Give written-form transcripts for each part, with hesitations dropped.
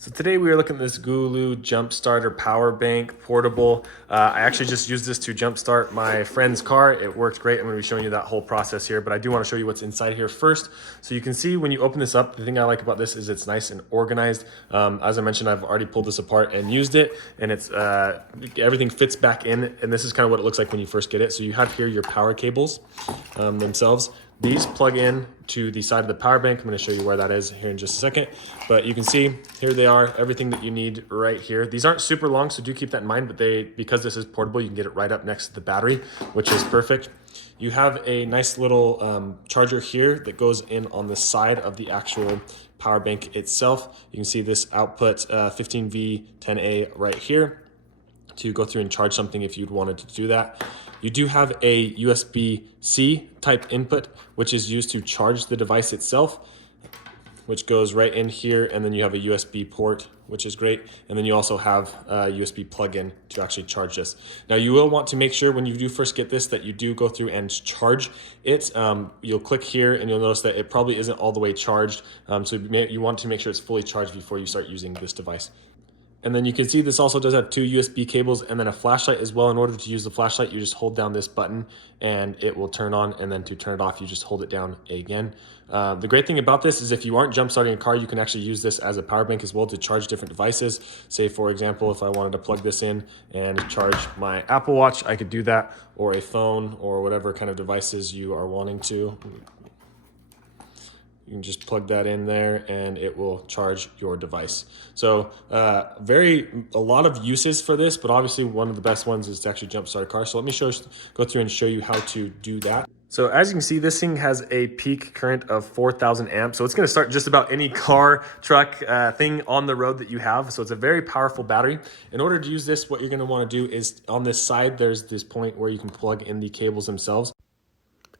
So today we are looking at this GOOLOO Jump Starter Power Bank Portable. I actually just used this to jumpstart my friend's car. It worked great. I'm going to be showing you that whole process here, but I do want to show you what's inside here first. So you can see when you open this up, the thing I like about this is it's nice and organized. As I mentioned, I've already pulled this apart and used it, and it's everything fits back in, and this is kind of what it looks like when you first get it. So you have here your power cables themselves. These plug in to the side of the power bank. I'm going to show you where that is here in just a second. But you can see here they are, everything that you need right here. These aren't super long, so do keep that in mind, but because this is portable, you can get it right up next to the battery, which is perfect. You have a nice little charger here that goes in on the side of the actual power bank itself. You can see this output 15V10A right here to go through and charge something if you'd wanted to do that. You do have a USB-C type input, which is used to charge the device itself, which goes right in here, and then you have a USB port, which is great. And then you also have a USB plug-in to actually charge this. Now you will want to make sure when you do first get this that you do go through and charge it. You'll click here and you'll notice that it probably isn't all the way charged. So you want to make sure it's fully charged before you start using this device. And then you can see this also does have two USB cables and then a flashlight as well. In order to use the flashlight, you just hold down this button and it will turn on, and then to turn it off, you just hold it down again. The great thing about this is if you aren't jump starting a car, you can actually use this as a power bank as well to charge different devices. Say, for example, if I wanted to plug this in and charge my Apple Watch, I could do that, or a phone, or whatever kind of devices you are wanting to. You can just plug that in there and it will charge your device. So a lot of uses for this, but obviously one of the best ones is to actually jumpstart a car. So let me go through and show you how to do that. So as you can see, this thing has a peak current of 4,000 amps. So it's gonna start just about any car, truck, thing on the road that you have. So it's a very powerful battery. In order to use this, what you're gonna wanna do is on this side, there's this point where you can plug in the cables themselves.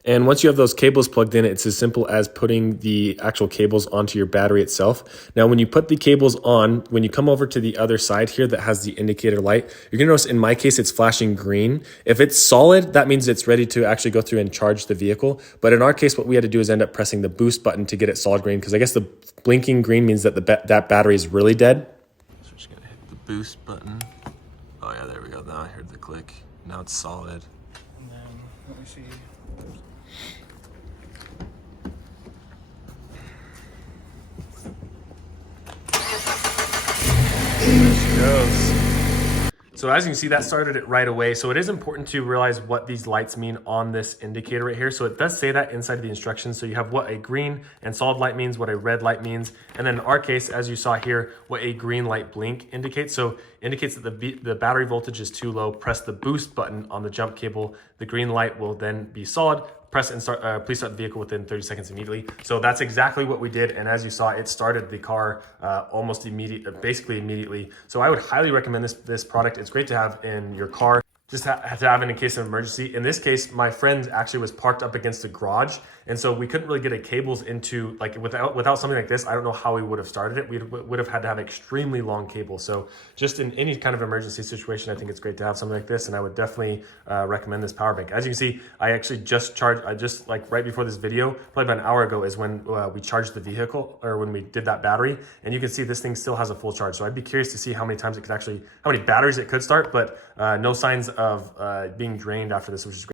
And once you have those cables plugged in, it's as simple as putting the actual cables onto your battery itself. Now, when you put the cables on, when you come over to the other side here that has the indicator light, you're gonna notice in my case, it's flashing green. If it's solid, that means it's ready to actually go through and charge the vehicle. But in our case, what we had to do is end up pressing the boost button to get it solid green, because I guess the blinking green means that that battery is really dead. So we're just gonna hit the boost button. Oh yeah, there we go. Now I heard the click. Now it's solid. And then, let me see. There she goes. So as you can see, that started it right away. So it is important to realize what these lights mean on this indicator right here. So it does say that inside of the instructions. So you have what a green and solid light means, what a red light means. And then in our case, as you saw here, what a green light blink indicates. So indicates that the battery voltage is too low. Press the boost button on the jump cable. The green light will then be solid. Press and start, please start the vehicle within 30 seconds immediately. So that's exactly what we did. And as you saw, it started the car basically immediately. So I would highly recommend this product. It's great to have in your car. Just to have it in case of emergency. In this case, my friend actually was parked up against the garage, and so we couldn't really get a cables into, like, without something like this, I don't know how we would have started it. We would have had to have extremely long cables. So just in any kind of emergency situation, I think it's great to have something like this, and I would definitely recommend this power bank. As you can see, I actually just like right before this video, probably about an hour ago, is when we charged the vehicle, or when we did that battery, and you can see this thing still has a full charge. So I'd be curious to see how many times it could actually, how many batteries it could start, but no signs of being drained after this, which is great.